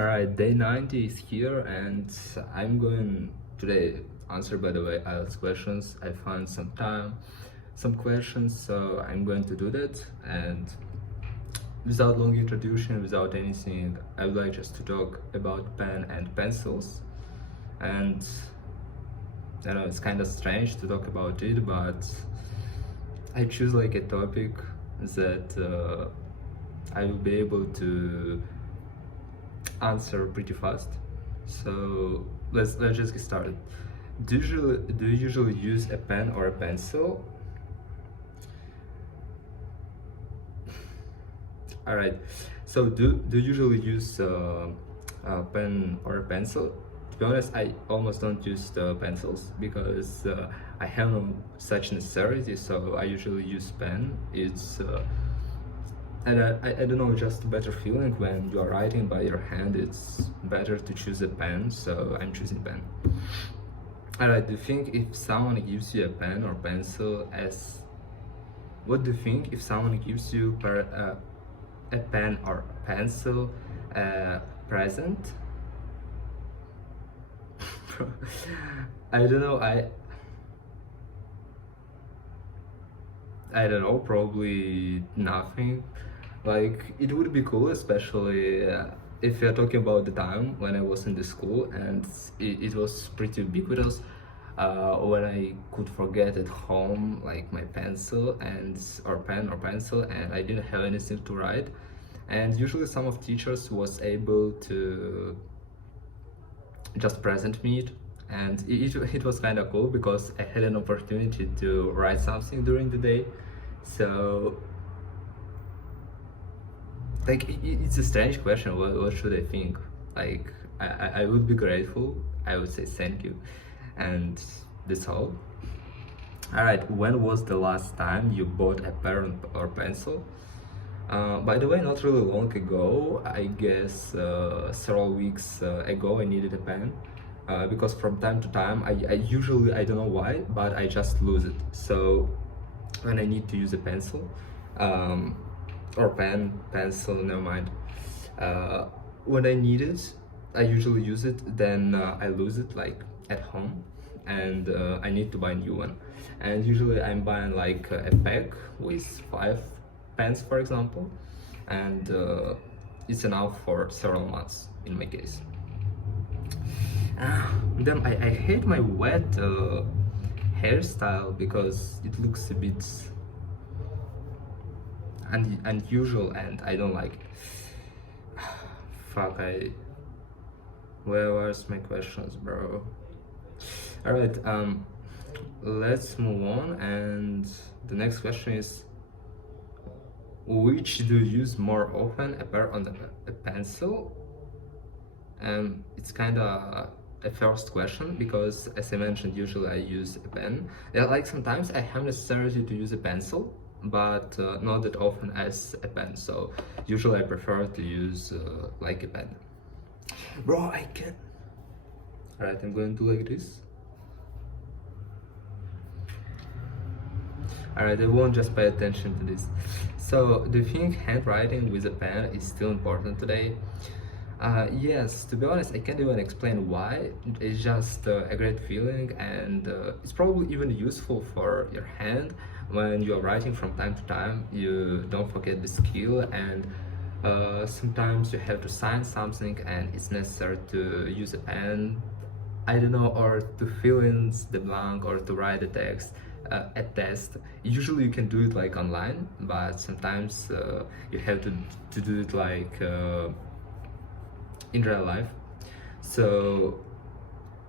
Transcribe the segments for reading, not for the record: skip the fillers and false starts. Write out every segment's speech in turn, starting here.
Alright, day 90 is here, and I'm going today answer, by the way, IELTS questions. I found some time, some questions, so I'm going to do that. And without long introduction, without anything, I would like just to talk about pen and pencils. And I know it's kind of strange to talk about it, but I choose like a topic that I will be able to answer pretty fast. So let's just get started. Do you usually use a pen or a pencil? All right. So do you usually use a pen or a pencil? To be honest, I almost don't use the pencils because I have no such necessity. So I usually use pen. It's and I don't know, just a better feeling when you are writing by your hand. It's better to choose a pen, so I'm choosing pen. Alright, do you think if someone gives you a pen or pencil as... What do you think if someone gives you a pen or pencil present? I don't know, I don't know, probably nothing. Like, it would be cool, especially if you're talking about the time when I was in the school, and it was pretty ubiquitous when I could forget at home like my pencil and or pen or pencil, and I didn't have anything to write. And usually some of teachers was able to just present me it, and it was kind of cool because I had an opportunity to write something during the day. So like it's a strange question. What should I think? Like I would be grateful. I would say thank you, and that's all. All right, when was the last time you bought a pen or pencil? By the way, not really long ago, I guess several weeks ago I needed a pen because from time to time I usually, I don't know why, but I just lose it. So when I need to use a pencil or pencil, never mind, when I need it, I usually use it, then I lose it like at home, and I need to buy a new one. And usually I'm buying like a pack with 5 pens, for example, and it's enough for several months in my case. Then I hate my wet hairstyle because it looks a bit unusual and I don't like it. Fuck, where was my questions, bro? All right, let's move on, and the next question is, which do you use more often, a pen or a pencil? It's kind of a first question because, as I mentioned, usually I use a pen. Yeah, like sometimes I have necessity to use a pencil, but not that often as a pen. So usually I prefer to use like a pen. Bro, I can't. All right, I'm going to do like this. Alright, I won't just pay attention to this. So, do you think handwriting with a pen is still important today? Yes, to be honest, I can't even explain why. It's just a great feeling, and it's probably even useful for your hand when you are writing from time to time. You don't forget the skill, and sometimes you have to sign something and it's necessary to use a pen, I don't know, or to fill in the blank or to write a text, a test. Usually you can do it like online, but sometimes you have to do it like in real life. So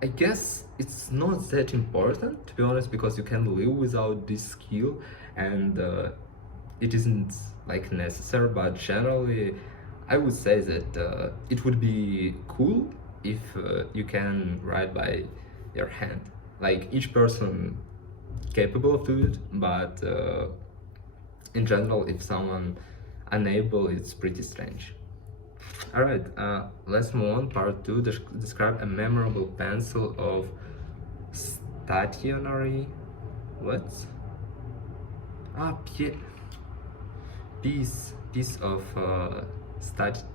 I guess it's not that important, to be honest, because you can live without this skill, and it isn't like necessary. But generally I would say that it would be cool if you can write by your hand. Like each person capable of doing it, but in general, if someone unable, it's pretty strange. All right, let's move on. Part 2. Describe a memorable pencil of stationery. What? Piece of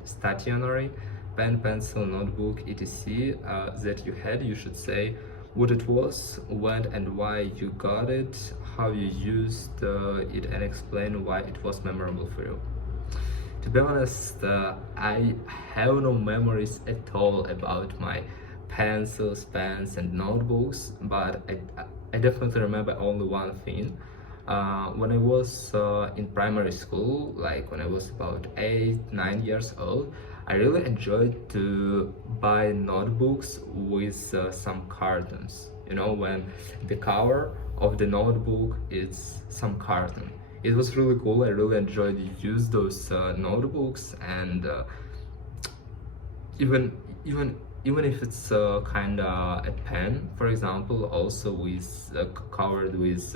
stationery pen, pencil, notebook, etc. That you had. You should say what it was, when and why you got it, how you used it, and explain why it was memorable for you. To be honest, I have no memories at all about my pencils, pens, and notebooks, but I definitely remember only one thing. When I was in primary school, like when I was about 8, 9 years old, I really enjoyed to buy notebooks with some cartons. You know, when the cover of the notebook is some carton. It was really cool. I really enjoyed to use those notebooks, and even even even if it's kind of a pen, for example, also with covered with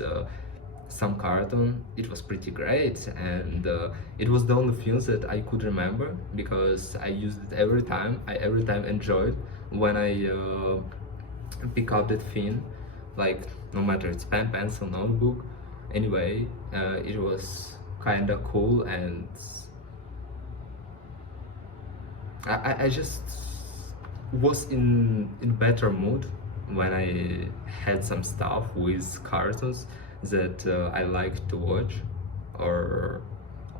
some carton, it was pretty great, and it was the only things that I could remember because I used it every time. I every time enjoyed when I pick up that thing, like no matter it's pen, pencil, notebook. Anyway, it was kind of cool, and I just was in better mood when I had some stuff with cartoons that I like to watch, or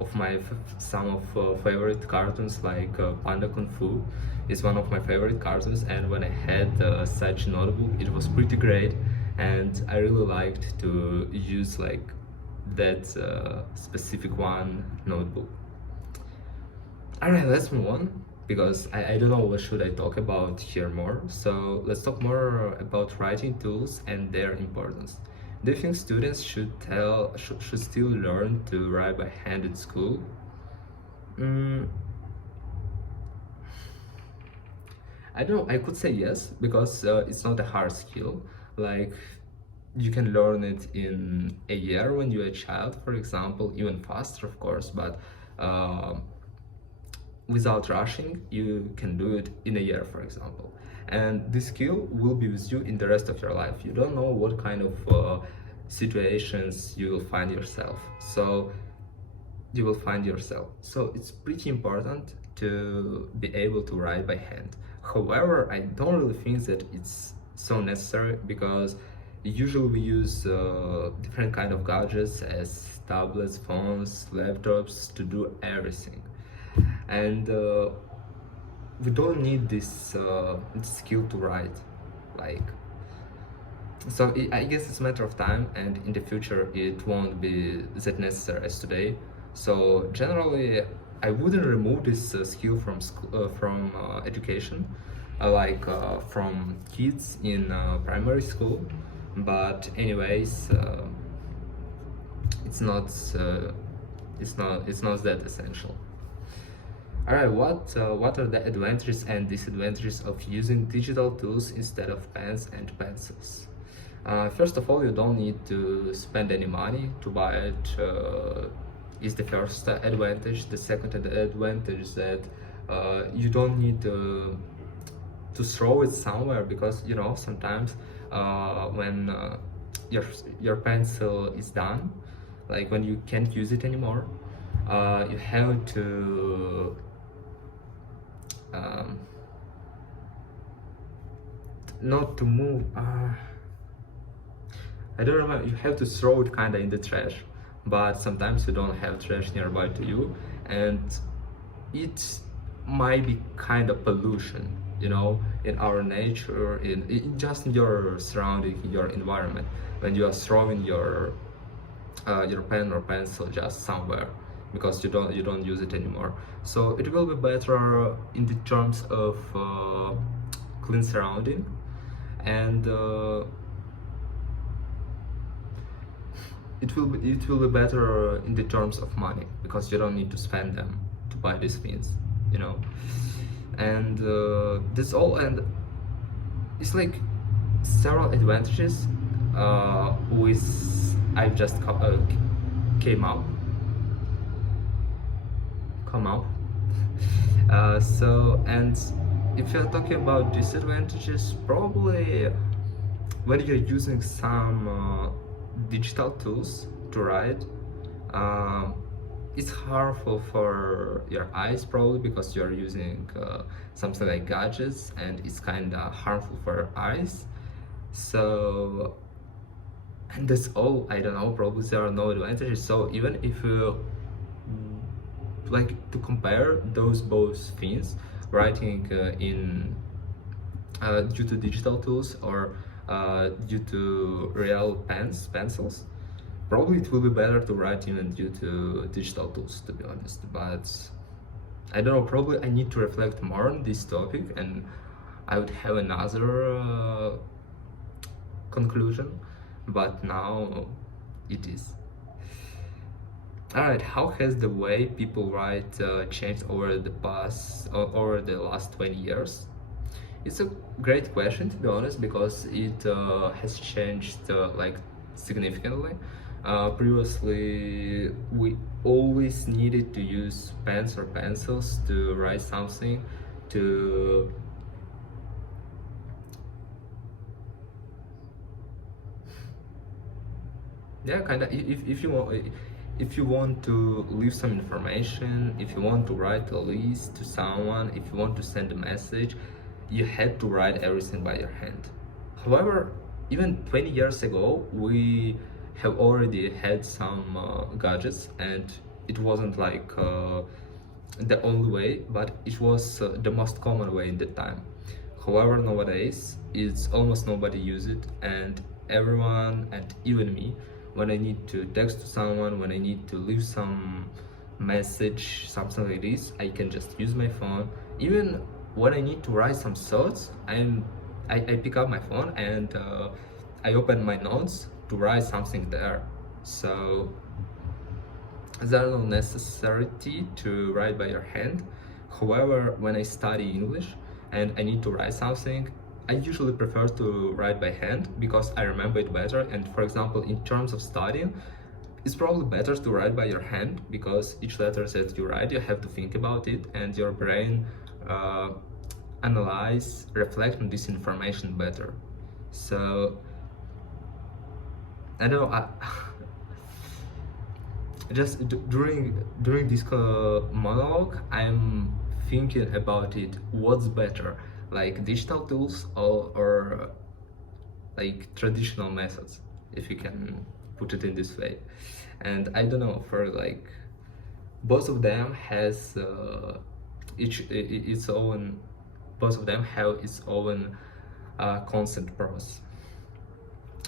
of my some of favorite cartoons like Panda Kung Fu is one of my favorite cartoons, and when I had such notebook, it was pretty great, and I really liked to use like that specific one notebook. Alright, let's move on because I don't know what should I talk about here more. So let's talk more about writing tools and their importance. Do you think students should still learn to write by hand at school? Mm, I don't know. I could say yes because it's not a hard skill. Like you can learn it in a year when you're a child, for example, even faster, of course. But without rushing, you can do it in a year, for example. And this skill will be with you in the rest of your life. You don't know what kind of situations you will find yourself. So it's pretty important to be able to write by hand. However, I don't really think that it's so necessary because usually we use different kind of gadgets as tablets, phones, laptops to do everything, and we don't need this skill to write. Like, so I guess it's a matter of time, and in the future it won't be that necessary as today. So generally, I wouldn't remove this skill from education, from kids in primary school. But anyways, it's not that essential. All right, what are the advantages and disadvantages of using digital tools instead of pens and pencils? First of all, you don't need to spend any money to buy it. Is the first advantage. The second advantage is that you don't need to throw it somewhere, because you know sometimes when your pencil is done, like when you can't use it anymore, you have to not to move. I don't remember. You have to throw it kind of in the trash, but sometimes you don't have trash nearby to you, and it might be kind of pollution, you know, in our nature, in just in your surrounding, in your environment, when you are throwing your pen or pencil just somewhere because you don't use it anymore. So it will be better in the terms of clean surrounding, and it will be better in the terms of money, because you don't need to spend them to buy these things, you know. And that's all. And it's like several advantages with I've just come up. So, and if you're talking about disadvantages, probably when you're using some digital tools to write, it's harmful for your eyes probably because you're using something like gadgets, and it's kind of harmful for your eyes. So, and that's all. I don't know, probably there are no advantages. So even if you like to compare those both things, writing in due to digital tools or due to real pencils, probably it will be better to write even due to digital tools, to be honest. But I don't know, probably I need to reflect more on this topic, and I would have another conclusion, but now it is. Alright, how has the way people write changed over the over the last 20 years? It's a great question, to be honest, because it has changed like significantly. Previously, we always needed to use pens or pencils to write something, to yeah, kind of. If you want to leave some information, if you want to write a list to someone, if you want to send a message, you had to write everything by your hand. However, even 20 years ago, we have already had some gadgets, and it wasn't like the only way, but it was the most common way in the time. However, nowadays, it's almost nobody use it, and everyone, and even me, when I need to text to someone, when I need to leave some message, something like this, I can just use my phone. Even when I need to write some thoughts, I pick up my phone and I open my notes to write something there. So there's no necessity to write by your hand. However, when I study English and I need to write something, I usually prefer to write by hand because I remember it better. And for example, in terms of studying, it's probably better to write by your hand because each letter that you write, you have to think about it, and your brain analyze, reflect on this information better. So I don't know. Just during this monologue, I'm thinking about it. What's better, like digital tools or like traditional methods, if you can put it in this way? And I don't know. For like, both of them has its own. Both of them have its own constant pros.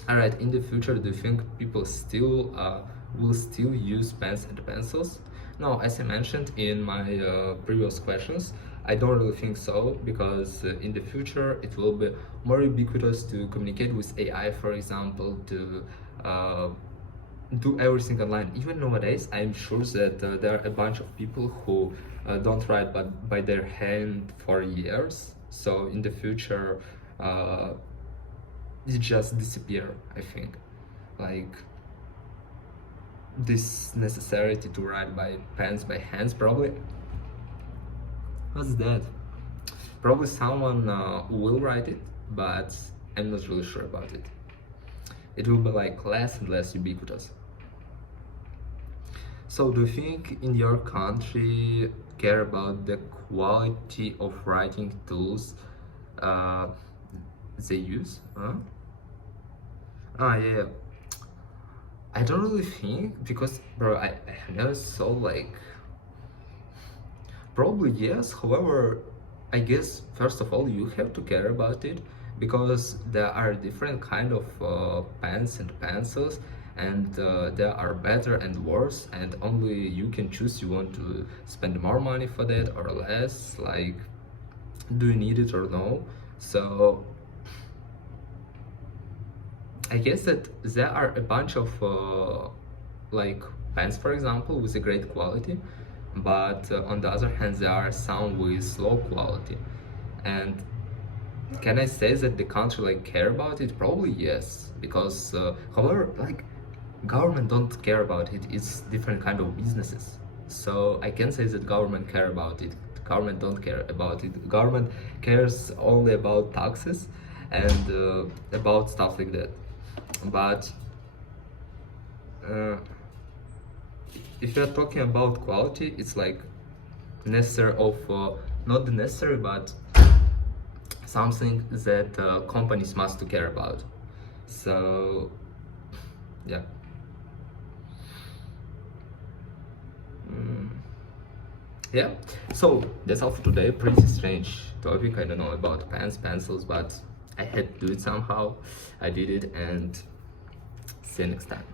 All right, in the future, do you think people still will still use pens and pencils? No, as I mentioned in my previous questions, I don't really think so, because in the future it will be more ubiquitous to communicate with AI, for example, to do everything online. Even nowadays, I'm sure that there are a bunch of people who don't write but by their hand for years. So in the future, it just disappear, I think. Like, this necessity to write by pens, by hands, probably. What's that? Probably someone will write it, but I'm not really sure about it. It will be like less and less ubiquitous. So do you think in your country care about the quality of writing tools they use? Huh? Ah, yeah. I don't really think, because bro, I never saw like. Probably yes. However, I guess first of all you have to care about it, because there are different kind of pens and pencils, and there are better and worse, and only you can choose you want to spend more money for that or less. Like, do you need it or no? So I guess that there are a bunch of like pens, for example, with a great quality, but on the other hand, there are some with low quality. And can I say that the country like care about it? Probably yes, because however, like, government don't care about it. It's different kind of businesses. So I can say that government care about it. Government don't care about it. Government cares only about taxes and about stuff like that. But if you're talking about quality, it's like necessary of not the necessary, but something that companies must care about. So yeah. Yeah, so that's all for today. Pretty strange topic. I don't know about pens, pencils, but I had to do it somehow. I did it, and see you next time.